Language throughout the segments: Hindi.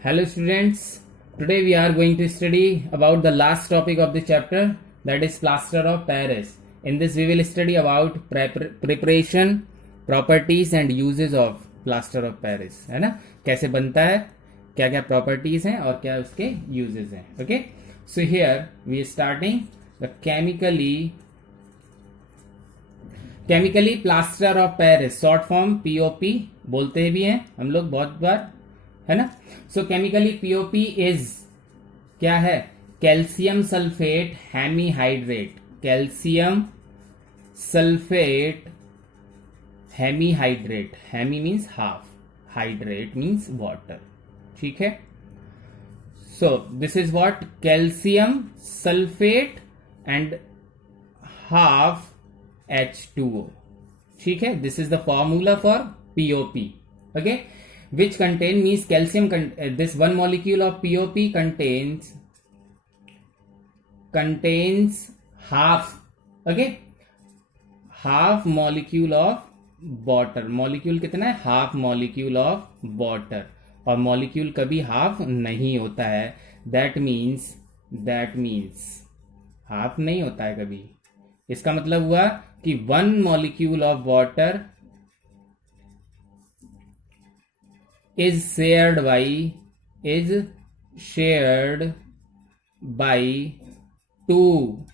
Hello students, today we are going to study about the last topic of the chapter, that is plaster of Paris. In this we will study about preparation, properties and uses of plaster of Paris, है ना, कैसे बनता है, क्या क्या properties हैं और क्या उसके uses हैं. Okay, so here we are starting the chemically plaster of Paris, short form POP बोलते भी हैं हम लोग बहुत बार, है ना. सो केमिकली पीओपी इज क्या है, calcium sulphate hemihydrate. Calcium sulphate hemihydrate, hemi means half, hydrate means water. ठीक है. So this is what, calcium sulphate and half H2O. ठीक है. This is the formula for POP. Okay, which contain means calcium this one molecule of POP contains half, okay, half molecule of water. molecule कितना है, half molecule of water. और molecule कभी half नहीं होता है, that means half नहीं होता है कभी. इसका मतलब हुआ कि one molecule of water is shared by two,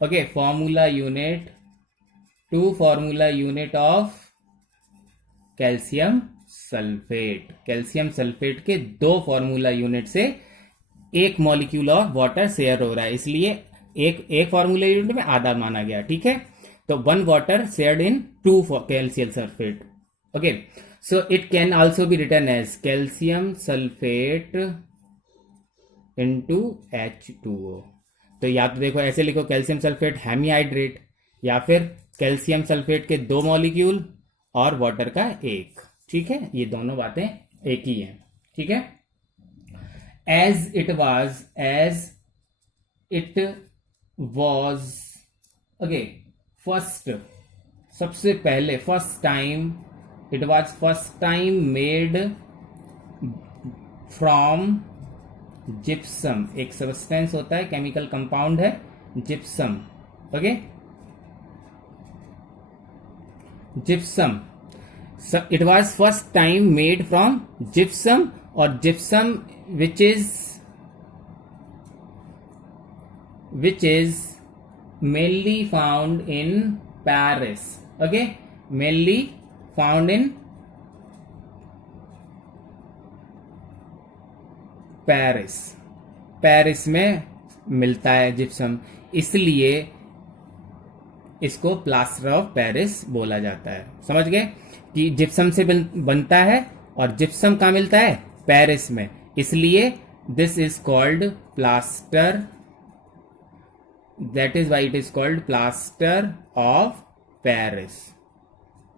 okay, formula unit of calcium sulphate. Calcium sulphate के दो फॉर्मूला यूनिट से एक मॉलिक्यूल ऑफ वाटर शेयर हो रहा है, इसलिए एक फॉर्मूला यूनिट में आधा माना गया. ठीक है. तो one water shared in two calcium sulphate. Okay, so it can also be written as calcium sulfate into H2O. तो या तो देखो ऐसे लिखो, कैल्शियम सल्फेट हेमीहाइड्रेट, या फिर कैल्शियम सल्फेट के दो मॉलिक्यूल और वाटर का एक. ठीक है, ये दोनों बातें एक ही हैं. ठीक है. as it was okay, first, सबसे पहले first time, it was first time made from gypsum. एक सब्सटेंस होता है, केमिकल कंपाउंड है gypsum. Okay, gypsum. It was first time made from gypsum, और gypsum which is mainly found in Paris. Okay, mainly found in Paris. Paris में मिलता है जिप्सम, इसलिए इसको प्लास्टर ऑफ पेरिस बोला जाता है. समझ गए कि जिप्सम से बनता है और जिप्सम कहाँ मिलता है, पेरिस में, इसलिए this is called plaster. That is why it is called plaster of Paris.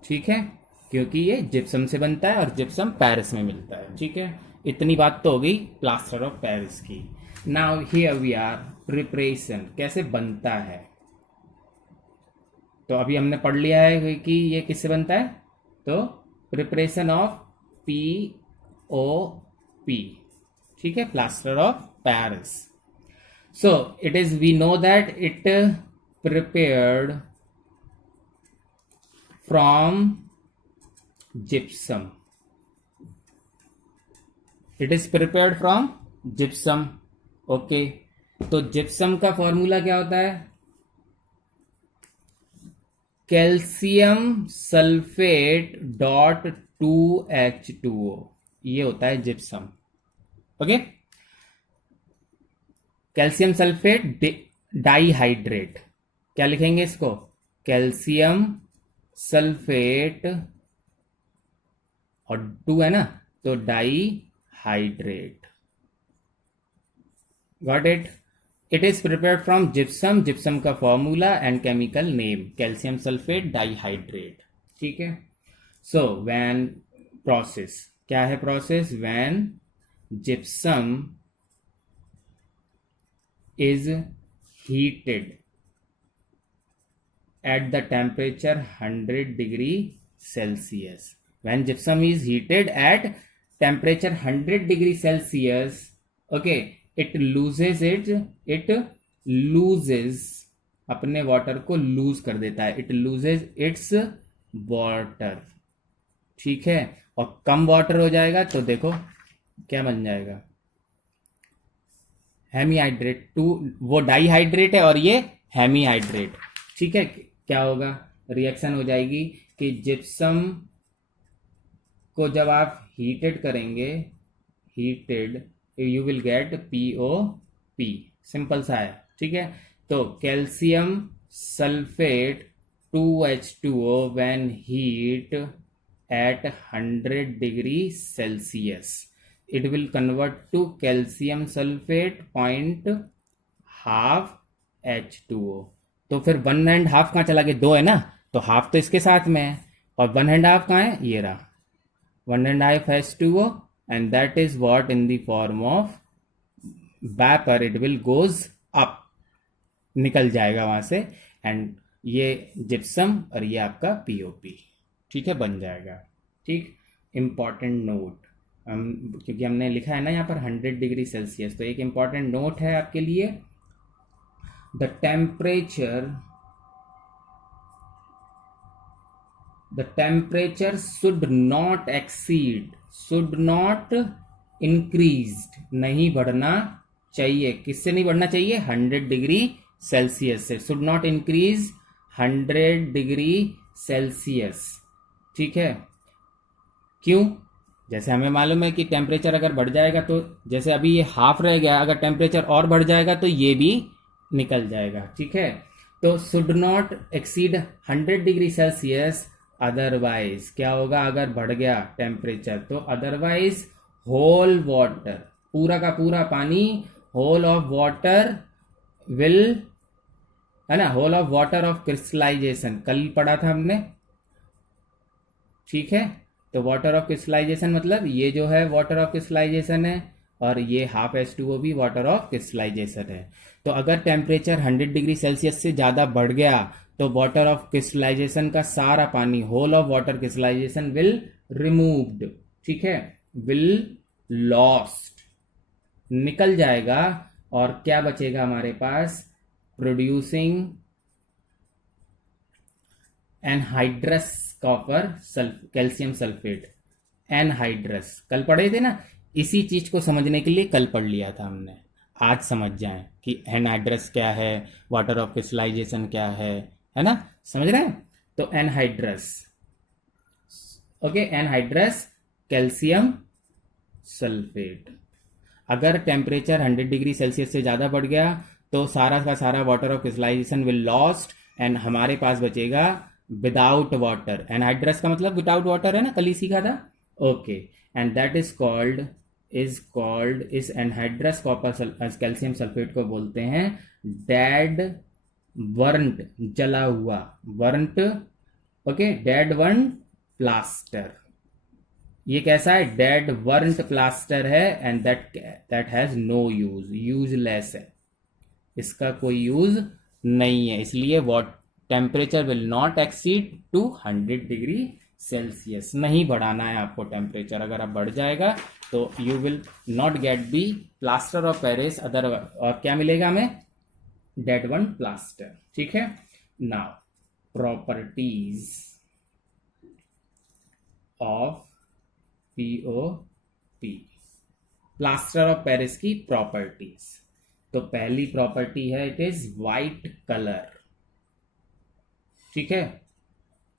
ठीक है, क्योंकि ये जिप्सम से बनता है और जिप्सम पेरिस में मिलता है. ठीक है, इतनी बात तो हो गई प्लास्टर ऑफ पेरिस की. Now here we are preparation, कैसे बनता है. तो अभी हमने पढ़ लिया है कि ये किससे बनता है, तो प्रिपरेशन ऑफ POP. ठीक है, plaster of Paris. So it is, we know that it prepared from gypsum. It is prepared from gypsum. Okay, तो जिप्सम का फॉर्मूला क्या होता है, कैल्शियम सल्फेट डॉट 2H2O. ये होता है gypsum. Okay, calcium sulphate dihydrate. क्या लिखेंगे इसको, कैल्शियम सल्फेट और 2 है ना, तो dihydrate. Got it. It is prepared from gypsum. Gypsum का formula and chemical name calcium sulphate dihydrate. ठीक है. सो व्हेन प्रोसेस, क्या है process, when gypsum is heated at the temperature 100 degree Celsius. When gypsum is heated at temperature 100 degree Celsius, okay, it loses अपने वाटर को लूज कर देता है, इट लूजेज इट्स वाटर, ठीक है। और कम वाटर हो जाएगा तो देखो क्या बन जाएगा, हेमीहाइड्रेट, टू वो डाईहाइड्रेट है और ये हेमीहाइड्रेट, ठीक है। क्या होगा, रिएक्शन हो जाएगी कि जिप्सम को जब आप हीटेड करेंगे, heated, you will get POP, simple सा है, ठीक है। तो calcium sulphate 2H2O when heat at 100 degree Celsius, it will convert to calcium sulfate point half H2O। तो फिर 1.5 कहाँ चला गया, 2 है ना, तो हाफ तो इसके साथ में है और 1.5 कहाँ है, ये रहा 1.5 H2O, and that is what in the form of vapor it will goes up, निकल जाएगा वहां से, एंड ये जिप्सम और ये आपका POP, ठीक है, बन जाएगा, ठीक। इंपॉर्टेंट नोट, क्योंकि हमने लिखा है ना यहाँ पर 100 डिग्री सेल्सियस, तो एक इंपॉर्टेंट नोट है आपके लिए, the temperature should not exceed, should not increased, नहीं बढ़ना चाहिए, किससे नहीं बढ़ना चाहिए, 100 डिग्री सेल्सियस से, should not increase 100 degree Celsius, ठीक है। क्यों, जैसे हमें मालूम है कि टेम्परेचर अगर बढ़ जाएगा तो, जैसे अभी ये हाफ रह गया, अगर टेम्परेचर और बढ़ जाएगा तो ये भी निकल जाएगा, ठीक है। तो should not exceed 100 degree Celsius, otherwise क्या होगा, अगर बढ़ गया टेम्परेचर तो अदरवाइज होल वाटर, पूरा का पूरा पानी, होल ऑफ वाटर विल, है ना, whole of water of crystallisation, कल पढ़ा था हमने, ठीक है। तो वाटर ऑफ क्रिस्टलाइजेशन मतलब ये जो है वाटर ऑफ क्रिस्टलाइजेशन है, और ये हाफ H2O भी वाटर ऑफ क्रिस्टलाइजेशन है। तो अगर टेम्परेचर 100 डिग्री सेल्सियस से ज़्यादा बढ़ गया तो वाटर ऑफ क्रिस्टलाइजेशन का सारा पानी, whole of water crystallisation will removed, ठीक है, विल लॉस्ट, निकल जाएगा, और क्या बचेगा हमारे पास, producing anhydrous copper calcium sulphate, anhydrous कल पढ़े थे ना, इसी चीज को समझने के लिए कल पढ़ लिया था हमने, आज समझ जाएं कि एनहाइड्रस क्या है, वाटर ऑफ क्रिस्टलाइजेशन क्या है ना, समझ रहे हैं। तो anhydrous, okay, anhydrous calcium sulphate, अगर टेम्परेचर 100 डिग्री सेल्सियस से ज़्यादा बढ़ गया तो सारा का सारा water of crystallisation will lost, and हमारे पास बचेगा विदाउट वाटर, एनहाइड्रस का मतलब विदाउट वाटर है ना, कल ही सीखा था, okay, and that is called इस एनहाइड्रस कॉपर कैल्शियम सल्फेट को बोलते हैं डेड वर्न्ट, जला हुआ, burnt, okay, dead burn plaster, ये कैसा है, डेड वर्न्ट प्लास्टर है, and that has no use, useless है, इसका कोई यूज नहीं है, इसलिए what temperature will not exceed to 100 degree Celsius, नहीं बढ़ाना है आपको टेम्परेचर, अगर आप बढ़ जाएगा तो you will not get be plaster of Paris, other, और क्या मिलेगा हमें, डेड वन प्लास्टर, ठीक है। Now properties of POP, plaster of Paris की प्रॉपर्टीज, तो पहली प्रॉपर्टी है इट इज वाइट कलर, ठीक है।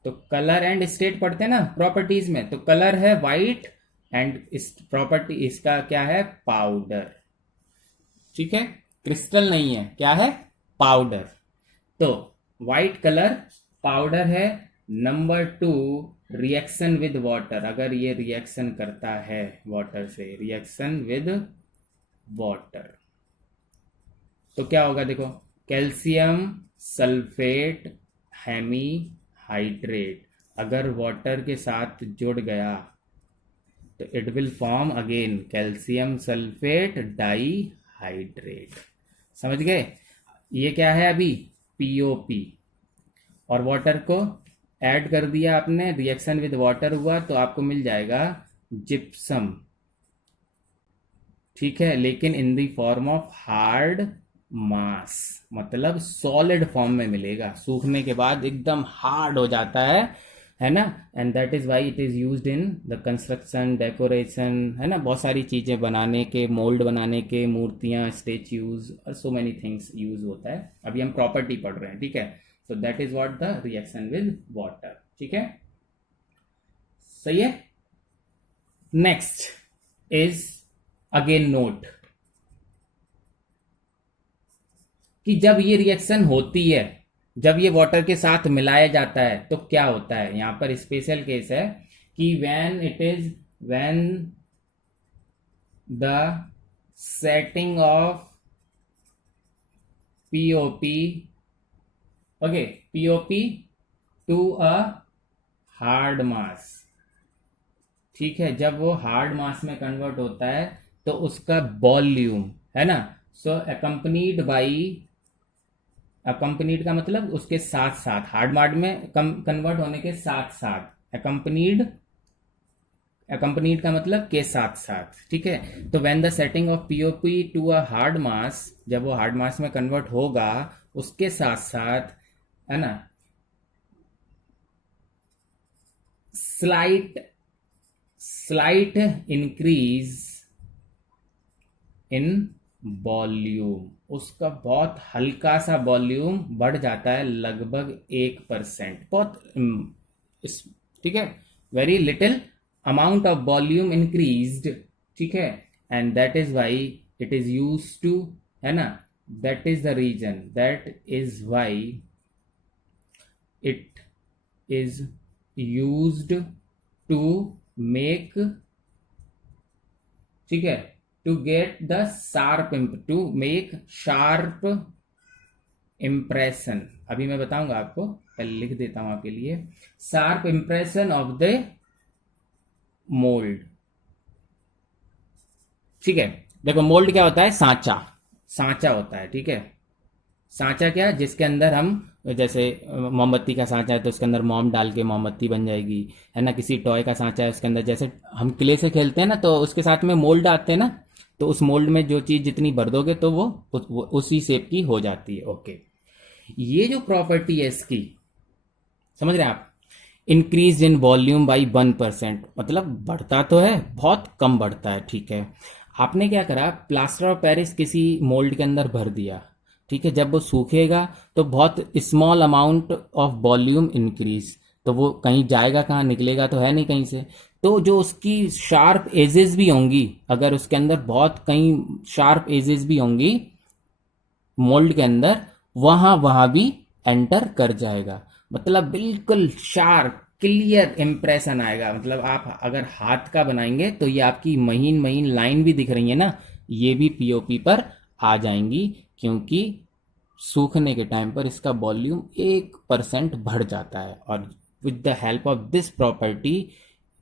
तो कलर एंड स्टेट पढ़ते हैं ना प्रॉपर्टीज में, तो कलर है वाइट, एंड इस प्रॉपर्टी इसका क्या है, पाउडर, ठीक है, क्रिस्टल नहीं है, क्या है, पाउडर। तो वाइट कलर पाउडर है। नंबर 2, रिएक्शन विद वाटर, अगर ये रिएक्शन करता है वाटर से, रिएक्शन विद वाटर तो क्या होगा, देखो, कैल्शियम सल्फेट हेमीहाइड्रेट अगर वाटर के साथ जुड़ गया तो it will form again calcium sulphate dihydrate, समझ गए। ये क्या है अभी, POP, और वाटर को ऐड कर दिया आपने, रिएक्शन विद वाटर हुआ तो आपको मिल जाएगा जिप्सम, ठीक है, लेकिन in the form of hard mass, मतलब सॉलिड फॉर्म में मिलेगा, सूखने के बाद एकदम हार्ड हो जाता है ना। And that is why it is used in the construction, decoration, है ना, बहुत सारी चीजें बनाने के, मोल्ड बनाने के, मूर्तियां, स्टेच्यूज और सो मेनी थिंग्स यूज होता है। अभी हम प्रॉपर्टी पढ़ रहे हैं, ठीक है। So that is what the reaction with water, ठीक है, सही है। नेक्स्ट इज अगेन नोट कि जब ये रिएक्शन होती है, जब ये वाटर के साथ मिलाया जाता है तो क्या होता है। यहां पर स्पेशल केस है कि when the setting of POP, okay, POP to a hard mass, ठीक है, जब वो हार्ड मास में कन्वर्ट होता है तो उसका वॉल्यूम, है ना, सो अकम्पनीड का मतलब उसके साथ साथ, हार्ड मास में कन्वर्ट होने के साथ साथ, अकम्पनीड का मतलब के साथ साथ, ठीक है। तो when the setting of POP to a hard mass, जब वो हार्ड मास में कन्वर्ट होगा उसके साथ साथ, है ना, स्लाइट इंक्रीज इन वॉल्यूम, उसका बहुत हल्का सा वॉल्यूम बढ़ जाता है, लगभग 1%, बहुत ठीक है, very little amount of volume increased, ठीक है। And that is why it is use to, है ना, that is the reason, that is why it is used to make, ठीक है, to get the to make sharp impression. अभी मैं बताऊंगा आपको, पहले लिख देता हूं आपके लिए, sharp impression of the mould, ठीक है। देखो मोल्ड क्या होता है, सांचा, सांचा होता है, ठीक है। सांचा क्या, जिसके अंदर हम, जैसे मोमबत्ती का सांचा है तो उसके अंदर मोम डाल के मोमबत्ती बन जाएगी, है ना। किसी टॉय का सांचा है, उसके अंदर जैसे हम क्ले से खेलते हैं ना, तो उसके साथ में मोल्ड आते हैं ना, तो उस मोल्ड में जो चीज जितनी भर दोगे तो वो उसी शेप की हो जाती है, ओके। ये जो प्रॉपर्टी है इसकी, समझ रहे हैं आप, इंक्रीज इन वॉल्यूम बाई 1%, मतलब बढ़ता तो है, बहुत कम बढ़ता है, ठीक है। आपने क्या करा, प्लास्टर ऑफ पेरिस किसी मोल्ड के अंदर भर दिया, ठीक है, जब वो सूखेगा तो बहुत small amount of volume increase, तो वो कहीं जाएगा कहाँ, निकलेगा तो है नहीं कहीं से। तो जो उसकी शार्प एजेस भी होंगी, अगर उसके अंदर बहुत कहीं शार्प एजेस भी होंगी मोल्ड के अंदर, वहां भी एंटर कर जाएगा, मतलब बिल्कुल शार्प क्लियर इंप्रेशन आएगा। मतलब आप अगर हाथ का बनाएंगे तो ये आपकी महीन महीन लाइन भी दिख रही है ना, ये भी पीओपी पर आ जाएंगी, क्योंकि सूखने के टाइम पर इसका वॉल्यूम 1% बढ़ जाता है, और with the help of this property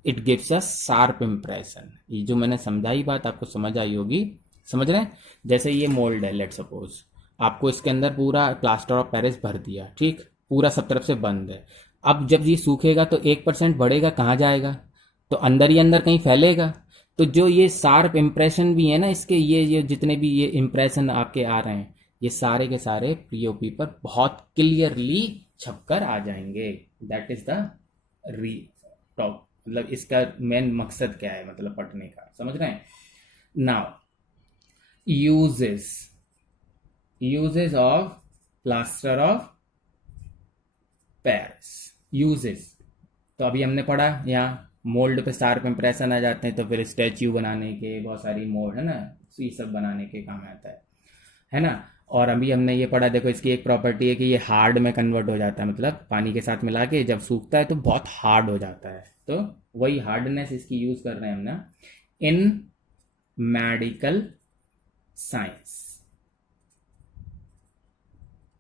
it gives a sharp impression. ये जो मैंने समझाई बात आपको समझ आई होगी, समझ रहे हैं। जैसे ये मोल्ड है, लेट सपोज आपको इसके अंदर पूरा प्लास्टर ऑफ पेरिस भर दिया, ठीक, पूरा सब तरफ से बंद है। अब जब ये सूखेगा तो 1% बढ़ेगा, कहाँ जाएगा, तो अंदर ही अंदर कहीं फैलेगा। तो जो ये शार्प इंप्रेशन भी है ना इसके, ये जितने भी ये इंप्रेशन आपके आ रहे हैं, ये सारे के सारे पीओपी पर बहुत क्लियरली छपकर आ जाएंगे। दैट इज द री टॉप, मतलब इसका मेन मकसद क्या है, मतलब पढ़ने का, समझ रहे हैं। Now uses of plaster of Paris, uses. तो अभी हमने पढ़ा, यहाँ मोल्ड पे शार्प इंप्रेशन आ जाते हैं, तो फिर स्टैच्यू बनाने के, बहुत सारी मोल्ड, है ना, ये सब बनाने के काम आता है ना। और अभी हमने ये पढ़ा, देखो इसकी एक प्रॉपर्टी है कि ये हार्ड में कन्वर्ट हो जाता है, मतलब पानी के साथ मिला के जब सूखता है तो बहुत हार्ड हो जाता है, तो वही हार्डनेस इसकी यूज कर रहे हैं हम ना इन मेडिकल साइंस।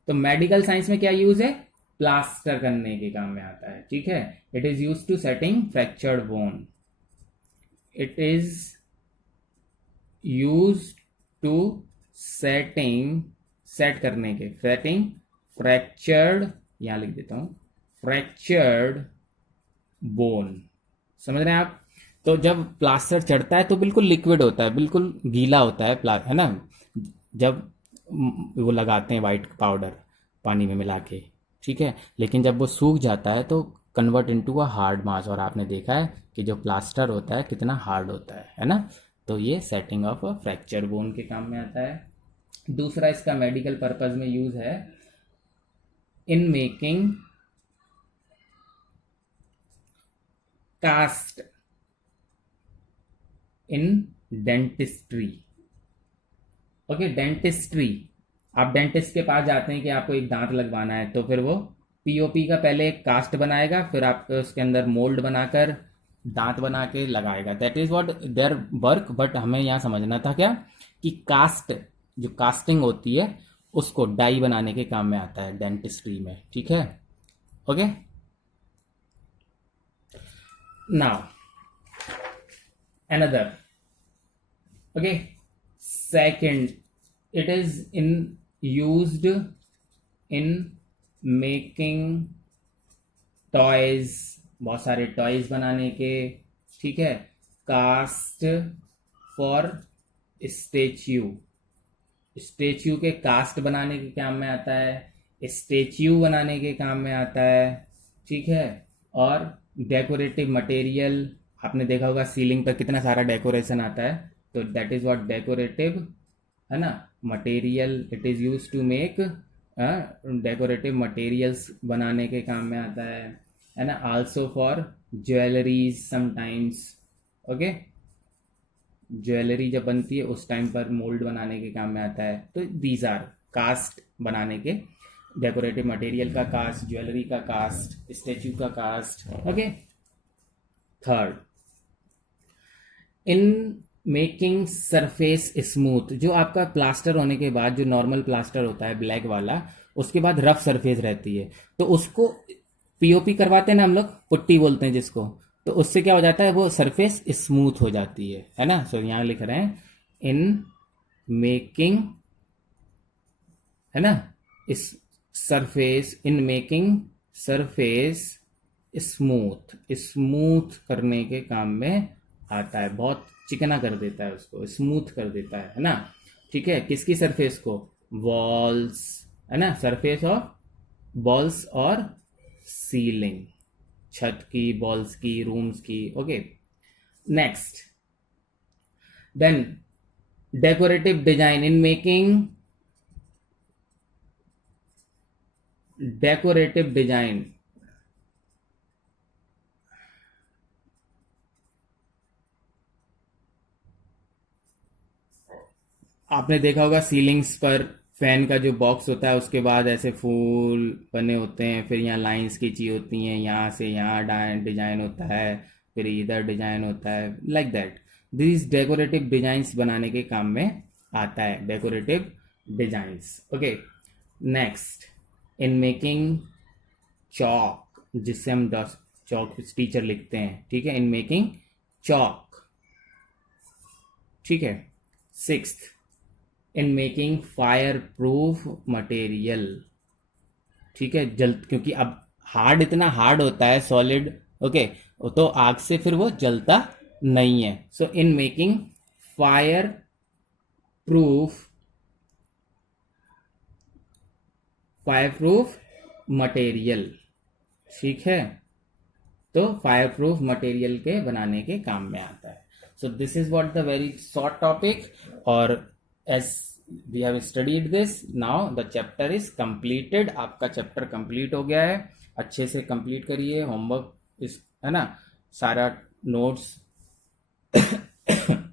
तो मेडिकल साइंस में क्या यूज है, प्लास्टर करने के काम में आता है, ठीक है। It is use to setting fractured bone, it is use to set करने के, सेटिंग फ्रैक्चर्ड, यहां लिख देता हूं, फ्रैक्चर्ड बोन, समझ रहे हैं आप। तो जब प्लास्टर चढ़ता है तो बिल्कुल लिक्विड होता है, बिल्कुल गीला होता है है ना, जब वो लगाते हैं वाइट पाउडर पानी में मिला के, ठीक है। लेकिन जब वो सूख जाता है तो कन्वर्ट इनटू अ हार्ड मास, और आपने देखा है कि जो प्लास्टर होता है कितना हार्ड होता है ना। तो ये setting of a fracture bone के काम में आता है। दूसरा इसका मेडिकल पर्पज में यूज है in making cast in dentistry. Okay, dentistry, आप डेंटिस्ट के पास जाते हैं कि आपको एक दांत लगवाना है, तो फिर वो पीओपी का पहले एक कास्ट बनाएगा, फिर आपको उसके अंदर मोल्ड बनाकर दांत बना के लगाएगा। That is what their work. But हमें यहाँ समझना था क्या कि कास्ट, जो कास्टिंग होती है उसको डाई बनाने के काम में आता है डेंटिस्ट्री में, ठीक है। Okay, now another, okay, second, it is used in making toys, बहुत सारे टॉयज बनाने के, ठीक है। कास्ट फॉर स्टेच्यू, स्टेच्यू के कास्ट बनाने के काम में आता है, स्टेच्यू बनाने के काम में आता है, ठीक है। और डेकोरेटिव मटेरियल, आपने देखा होगा सीलिंग पर कितना सारा डेकोरेशन आता है, तो दैट इज व्हाट डेकोरेटिव, है ना, material. It is use to make decorative materials बनाने के काम में आता है ना। Also for jewelleries sometimes, okay, jewellery जब बनती है उस टाइम पर मोल्ड बनाने के काम में आता है। तो दीज आर कास्ट बनाने के, डेकोरेटिव मटेरियल का कास्ट, ज्वेलरी का कास्ट, स्टेच्यू का cast, okay. Third, in making surface smooth, जो आपका प्लास्टर होने के बाद जो नॉर्मल प्लास्टर होता है ब्लैक वाला, उसके बाद रफ सरफेस रहती है, तो उसको पीओपी करवाते हैं ना हम लोग, पुट्टी बोलते हैं जिसको, तो उससे क्या हो जाता है, वो सरफेस स्मूथ हो जाती है ना। सो यहां लिख रहे हैं इन मेकिंग, है ना, इस सरफेस, इन मेकिंग सरफेस स्मूथ, स्मूथ करने के काम में आता है, बहुत चिकना कर देता है उसको, स्मूथ कर देता है ना, ठीक है। किसकी सरफेस को, वॉल्स, है ना, सरफेस ऑफ वॉल्स और सीलिंग, छत की, वॉल्स की, रूम्स की, ओके। Next, then decorative design, in making decorative design, आपने देखा होगा सीलिंग्स पर फैन का जो बॉक्स होता है उसके बाद ऐसे फूल बने होते हैं, फिर यहाँ लाइंस खींची होती हैं, यहाँ से यहाँ डिजाइन होता है, फिर इधर डिजाइन होता है, like that. This decorative designs बनाने के काम में आता है, decorative designs, okay. Next, in making chalk, जिससे हम चॉक टीचर लिखते हैं, ठीक है, इन मेकिंग चॉक, ठीक है। सिक्स्थ, इन मेकिंग फायर प्रूफ मटेरियल, ठीक है, क्योंकि अब हार्ड, इतना हार्ड होता है सॉलिड, ओके, तो आग से फिर वो जलता नहीं है। So in making fireproof material, ठीक है, तो फायर प्रूफ मटेरियल के बनाने के काम में आता है। So this is what the very short topic, और as we have studied this, now the chapter is completed, आपका चैप्टर कंप्लीट हो गया है, अच्छे से कंप्लीट करिए, होमवर्क इस, है ना, सारा notes,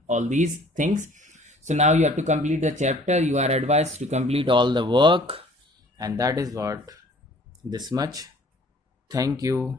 all these things. So now you have to complete the chapter, you are advised to complete all the work, and that is what, this much. Thank you.